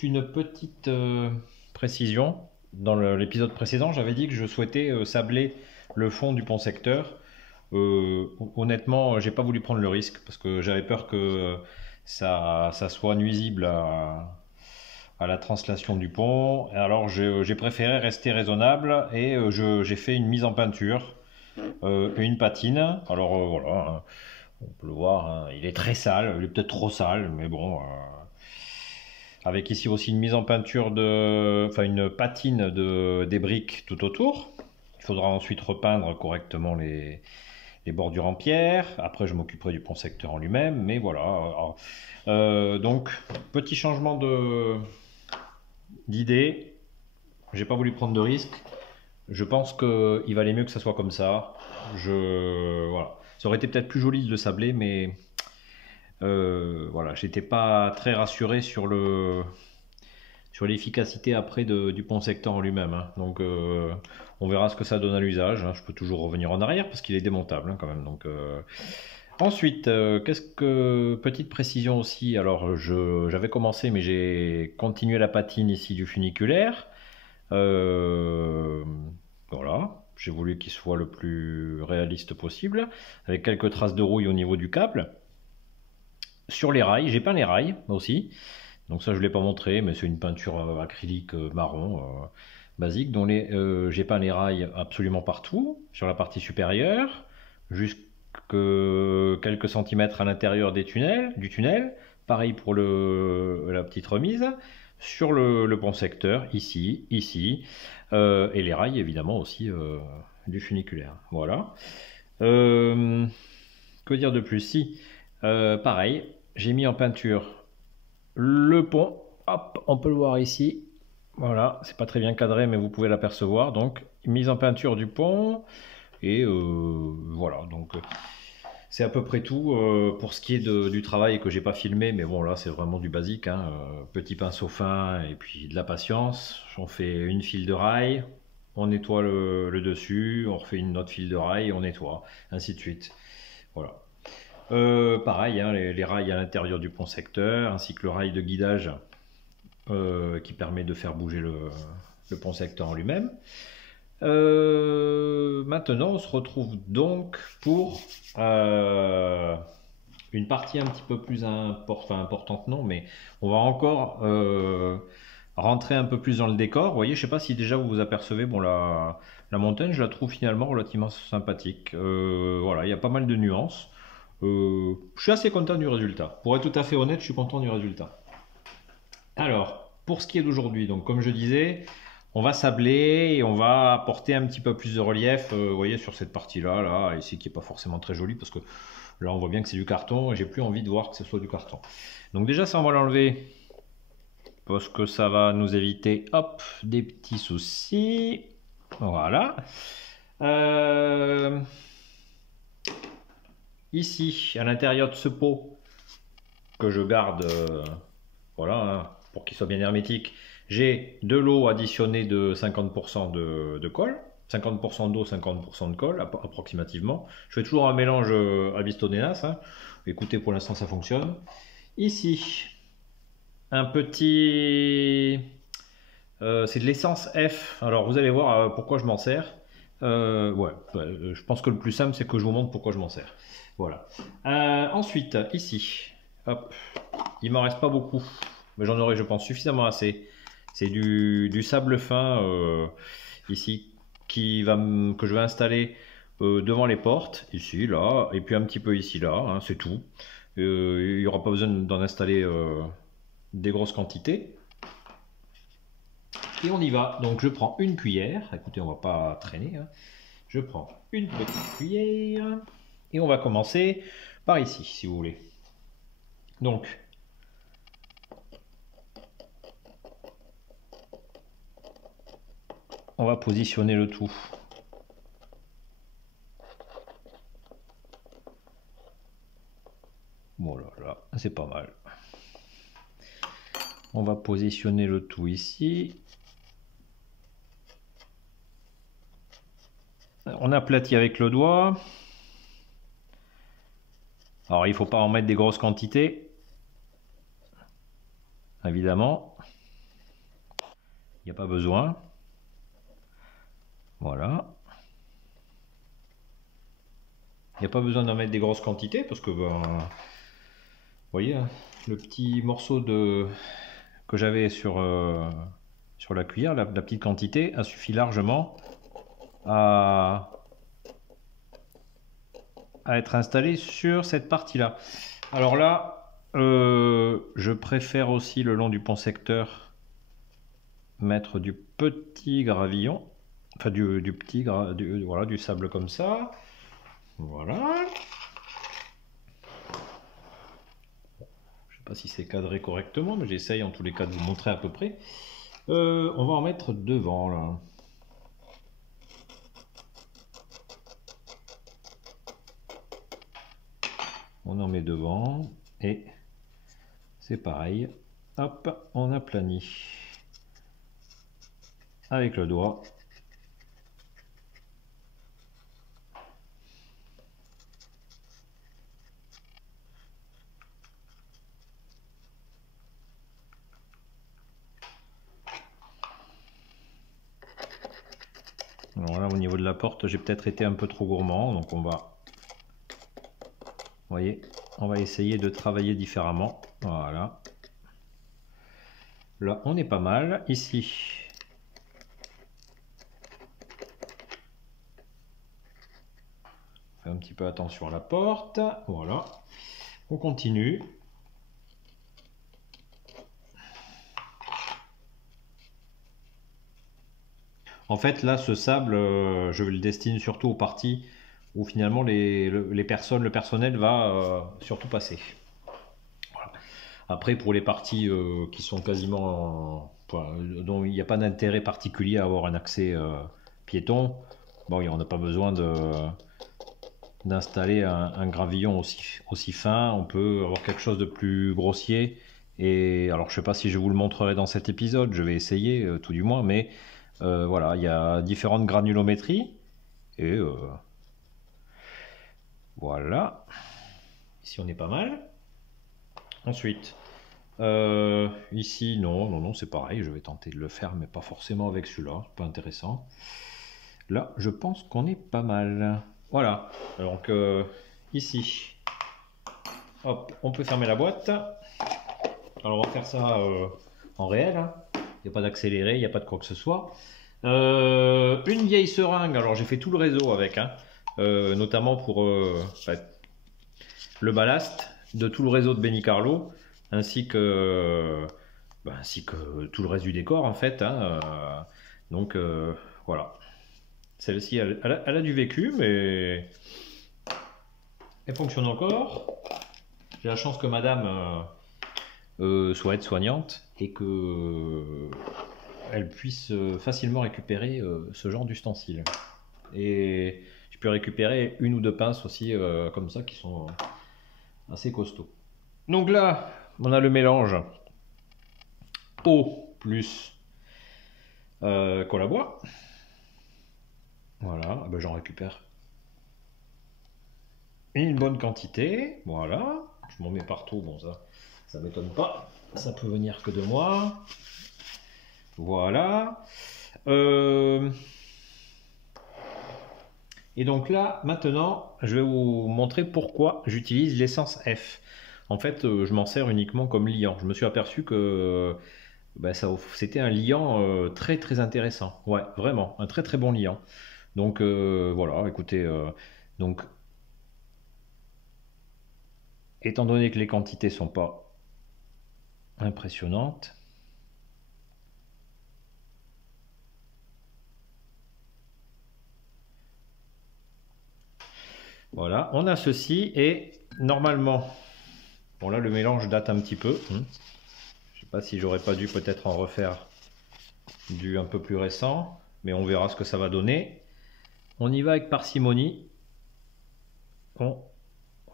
juste une petite précision. Dans l'épisode précédent, j'avais dit que je souhaitais sabler le fond du pont secteur. Honnêtement, j'ai pas voulu prendre le risque parce que j'avais peur que ça soit nuisible à la translation du pont. Alors j'ai préféré rester raisonnable et j'ai fait une mise en peinture, une patine. Alors voilà, hein, on peut le voir, hein, il est très sale, il est peut-être trop sale, mais bon. Avec ici aussi une mise en peinture enfin une patine des briques tout autour. Il faudra ensuite repeindre correctement les bordures en pierre. Après, je m'occuperai du pont secteur en lui-même, mais voilà. Donc, petit changement d'idée. J'ai pas voulu prendre de risque. Je pense qu'il valait mieux que ça soit comme ça. Voilà. Ça aurait été peut-être plus joli de le sabler, mais voilà, j'étais pas très rassuré sur l'efficacité après du pont secteur en lui-même, hein. Donc on verra ce que ça donne à l'usage, hein. Je peux toujours revenir en arrière parce qu'il est démontable, hein, quand même. Donc ensuite, petite précision aussi. Alors j'avais commencé, mais j'ai continué la patine ici du funiculaire. Voilà. J'ai voulu qu'il soit le plus réaliste possible, avec quelques traces de rouille au niveau du câble. Sur les rails, j'ai peint les rails aussi. Donc ça je ne l'ai pas montré, mais c'est une peinture acrylique marron basique dont j'ai peint les rails absolument partout, sur la partie supérieure, jusque quelques centimètres à l'intérieur du tunnel. Pareil pour la petite remise. Sur le pont secteur, ici, et les rails évidemment aussi du funiculaire. Voilà. Que dire de plus? Si, pareil, j'ai mis en peinture le pont. Hop, on peut le voir ici. Voilà, c'est pas très bien cadré, mais vous pouvez l'apercevoir. Donc, mise en peinture du pont. Et voilà, donc c'est à peu près tout pour ce qui est du travail que j'ai pas filmé. Mais bon, là, c'est vraiment du basique, hein. Petit pinceau fin et puis de la patience. On fait une file de rail, on nettoie le dessus, on refait une autre file de rail, on nettoie, ainsi de suite. Voilà. Pareil, hein, les rails à l'intérieur du pont secteur, ainsi que le rail de guidage qui permet de faire bouger le pont secteur en lui-même. Maintenant, on se retrouve donc pour une partie un petit peu plus importante, non, mais on va encore rentrer un peu plus dans le décor. Vous voyez, je sais pas si déjà vous vous apercevez, bon, la montagne, je la trouve finalement relativement sympathique. Voilà, il y a pas mal de nuances. Je suis assez content du résultat. Pour être tout à fait honnête, je suis content du résultat. Alors, pour ce qui est d'aujourd'hui, donc comme je disais, on va sabler et on va apporter un petit peu plus de relief, vous voyez, sur cette partie-là, là, ici qui n'est pas forcément très jolie parce que là on voit bien que c'est du carton et j'ai plus envie de voir que ce soit du carton. Donc déjà ça on va l'enlever parce que ça va nous éviter, hop, des petits soucis. Voilà. Ici, à l'intérieur de ce pot que je garde, voilà, hein, pour qu'il soit bien hermétique, j'ai de l'eau additionnée de 50% de colle, 50% d'eau, 50% de colle approximativement. Je fais toujours un mélange à Bistonenas, hein. Écoutez, pour l'instant ça fonctionne. Ici, un petit... c'est de l'essence F. Alors vous allez voir pourquoi je m'en sers. Ouais, je pense que le plus simple c'est que je vous montre pourquoi je m'en sers. Voilà. Ensuite, ici, hop, il m'en reste pas beaucoup, mais j'en aurai, je pense, suffisamment assez. C'est du sable fin ici que je vais installer devant les portes, ici, là, et puis un petit peu ici, là, hein, c'est tout. Il n'y aura pas besoin d'en installer des grosses quantités. Et on y va. Donc je prends une cuillère. Écoutez, on va pas traîner, hein. Je prends une petite cuillère. Et on va commencer par ici, si vous voulez. Donc, on va positionner le tout. Voilà, là, c'est pas mal. On va positionner le tout ici. On aplatit avec le doigt. Alors il ne faut pas en mettre des grosses quantités, évidemment. Il n'y a pas besoin. Voilà. Il n'y a pas besoin d'en mettre des grosses quantités parce que, ben, vous voyez, hein, le petit morceau que j'avais sur la cuillère, la petite quantité, a suffi largement à être installé sur cette partie-là. Alors là, je préfère aussi le long du pont secteur mettre du petit gravillon, enfin du petit voilà, du sable comme ça. Voilà. Je sais pas si c'est cadré correctement, mais j'essaye en tous les cas de vous montrer à peu près. On va en mettre devant là. On en met devant et c'est pareil. Hop, on aplanit avec le doigt. Alors là, au niveau de la porte, j'ai peut-être été un peu trop gourmand, donc on va, vous voyez, on va essayer de travailler différemment. Voilà. Là, on est pas mal. Ici, on fait un petit peu attention à la porte. Voilà. On continue. En fait, là, ce sable, je le destine surtout aux parties où finalement le personnel va surtout passer. Voilà. Après, pour les parties qui sont quasiment, dont il n'y a pas d'intérêt particulier à avoir un accès piéton, bon, on n'a pas besoin d'installer un gravillon aussi fin. On peut avoir quelque chose de plus grossier. Et alors, je sais pas si je vous le montrerai dans cet épisode, je vais essayer tout du moins, mais voilà, il y a différentes granulométries. Et voilà. Ici, on est pas mal. Ensuite, ici, non, c'est pareil. Je vais tenter de le faire, mais pas forcément avec celui-là. C'est pas intéressant. Là, je pense qu'on est pas mal. Voilà. Donc, ici, hop, on peut fermer la boîte. Alors, on va faire ça en réel. Hein. Il n'y a pas d'accéléré, il n'y a pas de quoi que ce soit. Une vieille seringue. Alors, j'ai fait tout le réseau avec, hein. Notamment pour le ballast de tout le réseau de Benicarlo, ainsi que tout le reste du décor en fait. Hein. Donc voilà. Celle-ci, elle a du vécu, mais elle fonctionne encore. J'ai la chance que madame soit aide-soignante et que elle puisse facilement récupérer ce genre d'ustensiles. Et je peux récupérer une ou deux pinces aussi comme ça qui sont assez costauds. Donc là, on a le mélange eau plus colle à bois. Voilà, ben j'en récupère une bonne quantité. Voilà, je m'en mets partout. Bon, ça m'étonne pas. Ça peut venir que de moi. Voilà. Et donc là, maintenant, je vais vous montrer pourquoi j'utilise l'essence F. En fait, je m'en sers uniquement comme liant. Je me suis aperçu que c'était un liant très très intéressant. Ouais, vraiment, un très très bon liant. Donc voilà, écoutez, donc étant donné que les quantités sont pas impressionnantes, voilà, on a ceci et normalement, bon là le mélange date un petit peu. Je sais pas si j'aurais pas dû peut-être en refaire du un peu plus récent, mais on verra ce que ça va donner. On y va avec parcimonie. On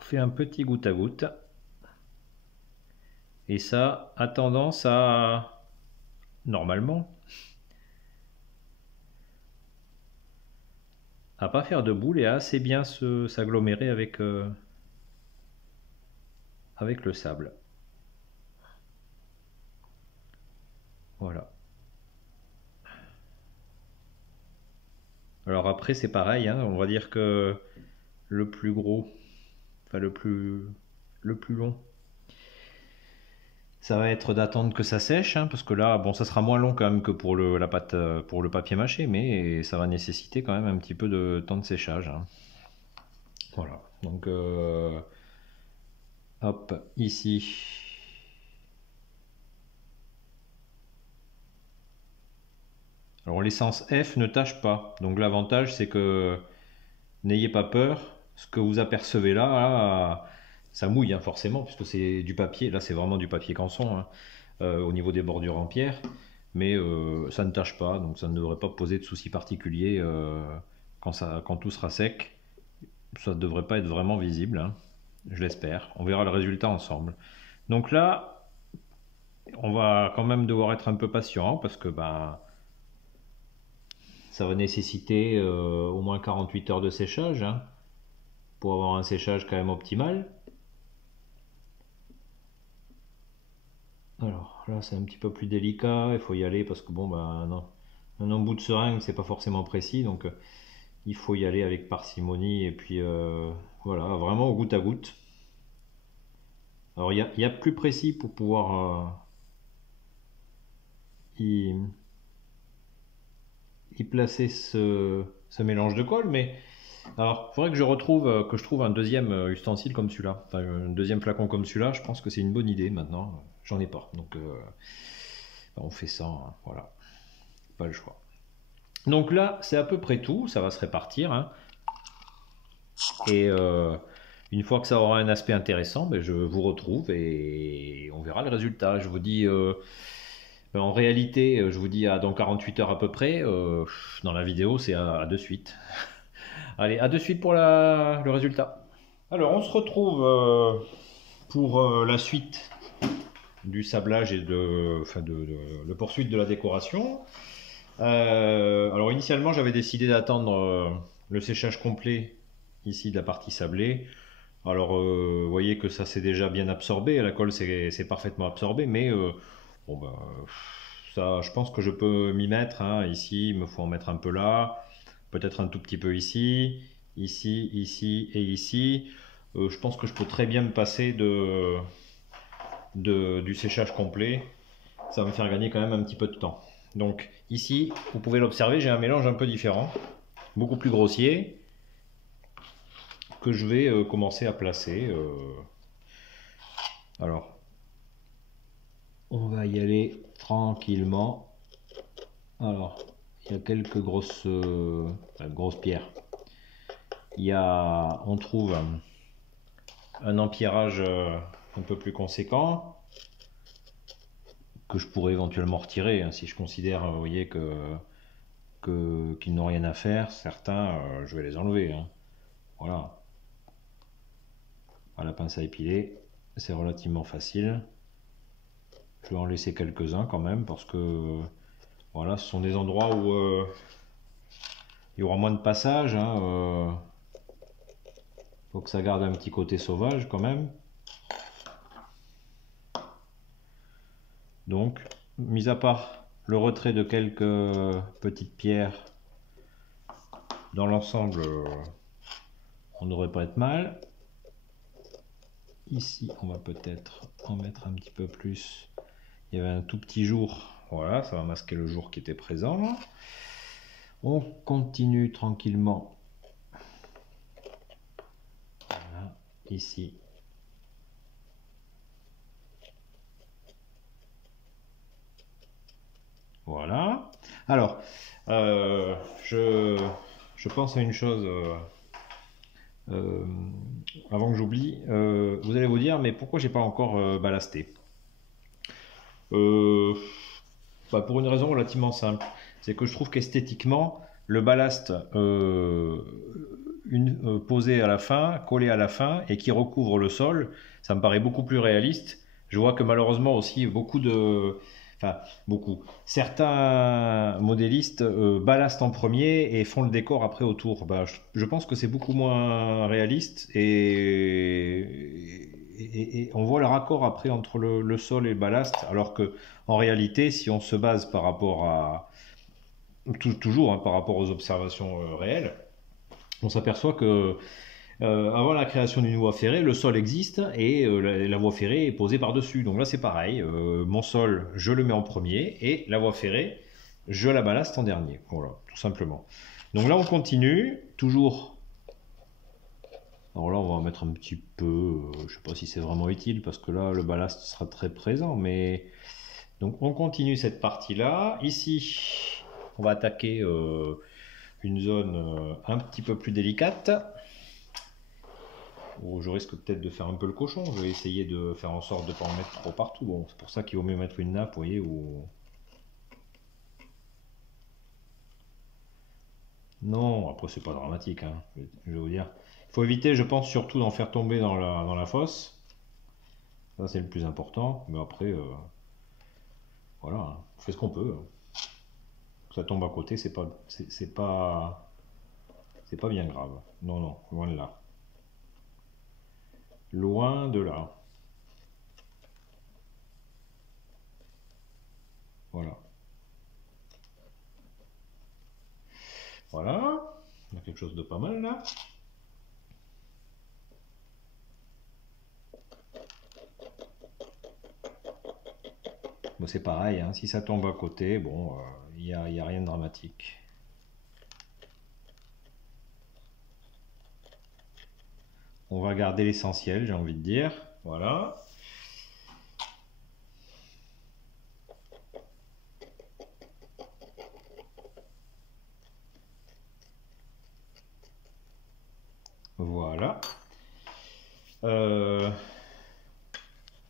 fait un petit goutte à goutte. Et ça a tendance à, normalement, à pas faire de boule et à assez bien s'agglomérer avec le sable. Voilà. Alors après c'est pareil, hein, on va dire que le plus gros, enfin le plus long, ça va être d'attendre que ça sèche, hein, parce que là, bon, ça sera moins long quand même que pour la pâte, pour le papier mâché, mais ça va nécessiter quand même un petit peu de temps de séchage, hein. Voilà, donc hop, ici. Alors l'essence F ne tâche pas, donc l'avantage c'est que n'ayez pas peur, ce que vous apercevez là, ça mouille hein, forcément, puisque c'est du papier, là c'est vraiment du papier canson, hein, au niveau des bordures en pierre, mais ça ne tâche pas, donc ça ne devrait pas poser de soucis particuliers quand tout sera sec. Ça ne devrait pas être vraiment visible, hein, je l'espère. On verra le résultat ensemble. Donc là, on va quand même devoir être un peu patient parce que ça va nécessiter au moins 48 heures de séchage, hein, pour avoir un séchage quand même optimal. Alors là c'est un petit peu plus délicat, il faut y aller parce que bon non, un embout de seringue c'est pas forcément précis, donc il faut y aller avec parcimonie et puis voilà, vraiment au goutte à goutte. Alors il y a plus précis pour pouvoir y placer ce mélange de colle, mais alors il faudrait que je trouve un deuxième ustensile comme celui-là, enfin un deuxième flacon comme celui-là. Je pense que c'est une bonne idée maintenant. J'en ai pas, donc on fait ça, hein, voilà, pas le choix. Donc là c'est à peu près tout, ça va se répartir, hein. Et une fois que ça aura un aspect intéressant, je vous retrouve et on verra le résultat. Je vous dis en réalité, je vous dis à dans 48 heures à peu près. Dans la vidéo, c'est à de suite. Allez, à de suite pour le résultat. Alors, on se retrouve pour la suite du sablage et de poursuite de la décoration. Alors, initialement, j'avais décidé d'attendre le séchage complet ici de la partie sablée. Alors, vous voyez que ça s'est déjà bien absorbé, la colle c'est parfaitement absorbé, mais bon, ça, je pense que je peux m'y mettre, hein. Ici, il me faut en mettre un peu là, peut-être un tout petit peu ici, ici, ici et ici. Je pense que je peux très bien me passer du séchage complet. Ça va me faire gagner quand même un petit peu de temps. Donc ici, vous pouvez l'observer, j'ai un mélange un peu différent, beaucoup plus grossier, que je vais commencer à placer. Alors, on va y aller tranquillement. Alors, il y a quelques grosses pierres. On trouve un empierrage un peu plus conséquent que je pourrais éventuellement retirer, hein, si je considère, vous voyez, qu'ils n'ont rien à faire. Certains, je vais les enlever, hein. Voilà. À la pince à épiler, c'est relativement facile. Je vais en laisser quelques-uns quand même parce que voilà, ce sont des endroits où il y aura moins de passage, hein, faut que ça garde un petit côté sauvage quand même. Donc, mis à part le retrait de quelques petites pierres, dans l'ensemble, on ne devrait pas être mal. Ici, on va peut-être en mettre un petit peu plus. Il y avait un tout petit jour, voilà, ça va masquer le jour qui était présent. On continue tranquillement. Voilà, ici. Voilà. Alors, je pense à une chose avant que j'oublie. Vous allez vous dire, mais pourquoi j'ai pas encore ballasté? Euh, pour une raison relativement simple. C'est que je trouve qu'esthétiquement, le ballast posé à la fin, collé à la fin et qui recouvre le sol, ça me paraît beaucoup plus réaliste. Je vois que malheureusement aussi beaucoup. Certains modélistes ballastent en premier et font le décor après autour. Je pense que c'est beaucoup moins réaliste et on voit le raccord après entre le sol et le ballast, alors que en réalité, si on se base par rapport toujours hein, par rapport aux observations réelles, on s'aperçoit que avant la création d'une voie ferrée, le sol existe et la voie ferrée est posée par-dessus. Donc là, c'est pareil. Mon sol, je le mets en premier et la voie ferrée, je la ballaste en dernier. Voilà, tout simplement. Donc là, on continue. Toujours. Alors là, on va mettre un petit peu. Je sais pas si c'est vraiment utile parce que là, le ballast sera très présent. Mais donc, on continue cette partie-là. Ici, on va attaquer une zone un petit peu plus délicate. Bon, je risque peut-être de faire un peu le cochon. Je vais essayer de faire en sorte de ne pas en mettre trop partout. Bon, c'est pour ça qu'il vaut mieux mettre une nappe, vous voyez, ou... Non, après c'est pas dramatique, hein, je vais vous dire. Il faut éviter, je pense, surtout d'en faire tomber dans la fosse. Ça, c'est le plus important. Mais après, voilà, hein, on fait ce qu'on peut. Que ça tombe à côté, c'est pas bien grave. Non, non, loin de là. Loin de là. Voilà. Voilà. On a quelque chose de pas mal là. Bon, c'est pareil, hein, si ça tombe à côté, bon, il n'y a rien de dramatique. On va garder l'essentiel, j'ai envie de dire. Voilà. Voilà.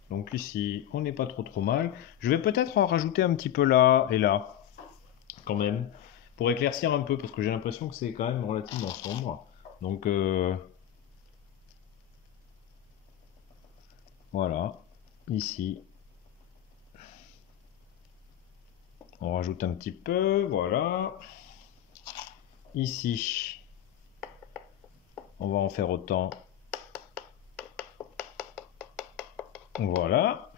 Donc ici, on n'est pas trop mal. Je vais peut-être en rajouter un petit peu là et là, quand même, pour éclaircir un peu, parce que j'ai l'impression que c'est quand même relativement sombre. Donc voilà, ici, on rajoute un petit peu, voilà. Ici, on va en faire autant. Voilà.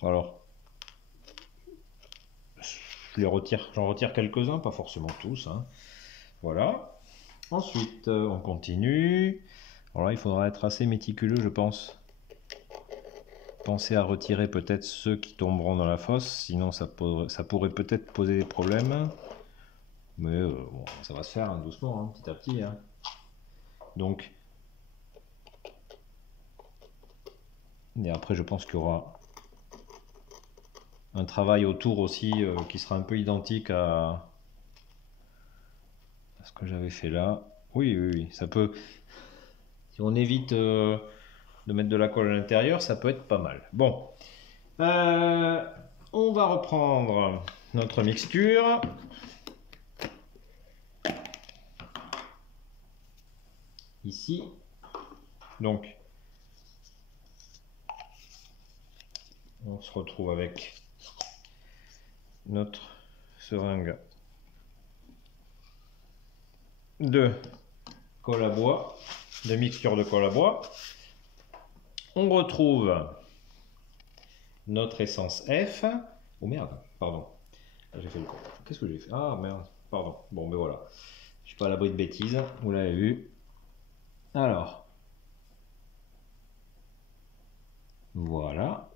Alors, j'en retire quelques-uns, pas forcément tous, hein. Voilà. Ensuite, on continue. Alors là, il faudra être assez méticuleux, je pense. Pensez à retirer peut-être ceux qui tomberont dans la fosse, sinon ça pourrait peut-être poser des problèmes. Mais bon, ça va se faire hein, doucement, hein, petit à petit. Hein. Donc, et après, je pense qu'il y aura un travail autour aussi qui sera un peu identique à ce que j'avais fait là. Oui, oui, oui, ça peut. Si on évite de mettre de la colle à l'intérieur, ça peut être pas mal. Bon, on va reprendre notre mixture. Ici. Donc, on se retrouve avec notre seringue de colle à bois, de mixture de colle à bois. On retrouve notre essence F. Oh merde, pardon. J'ai fait le con. Qu'est-ce que j'ai fait? Ah merde, pardon. Bon, ben voilà. Je suis pas à l'abri de bêtises, vous l'avez vu. Alors, voilà.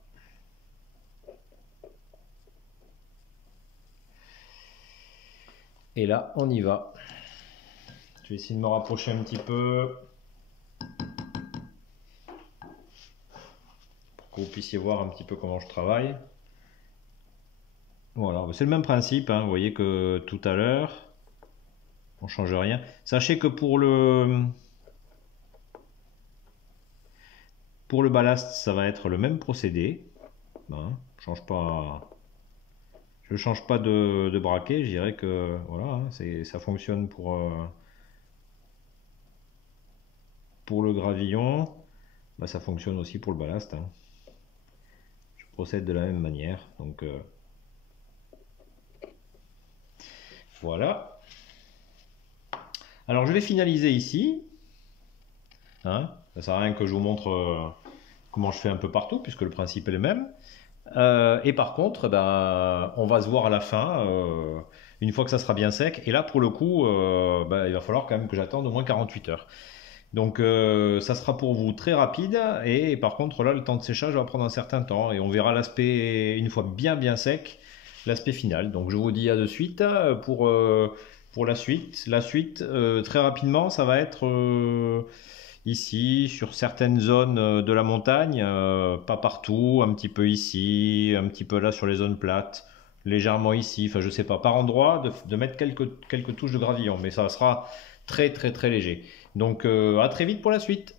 Et là, on y va. Je vais essayer de me rapprocher un petit peu pour que vous puissiez voir un petit peu comment je travaille. Voilà, c'est le même principe, hein. Vous voyez que tout à l'heure, on change rien. Sachez que pour le ballast, ça va être le même procédé. Hein, je ne change pas de braquet, je dirais que voilà, hein, ça fonctionne pour le gravillon, bah, ça fonctionne aussi pour le ballast. Hein. Je procède de la même manière, donc voilà. Alors je vais finaliser ici. Hein, ça sert à rien que je vous montre comment je fais un peu partout, puisque le principe est le même. Et par contre, ben, on va se voir à la fin, une fois que ça sera bien sec. Et là, pour le coup, ben, il va falloir quand même que j'attende au moins 48 heures. Donc, ça sera pour vous très rapide. Et par contre, là, le temps de séchage va prendre un certain temps. Et on verra l'aspect, une fois bien bien sec, l'aspect final. Donc, je vous dis à de suite pour la suite. La suite, très rapidement, ça va être ici, sur certaines zones de la montagne, pas partout, un petit peu ici, un petit peu là sur les zones plates, légèrement ici, enfin je sais pas, par endroit, de mettre quelques touches de gravillon, mais ça sera très très très léger. Donc à très vite pour la suite.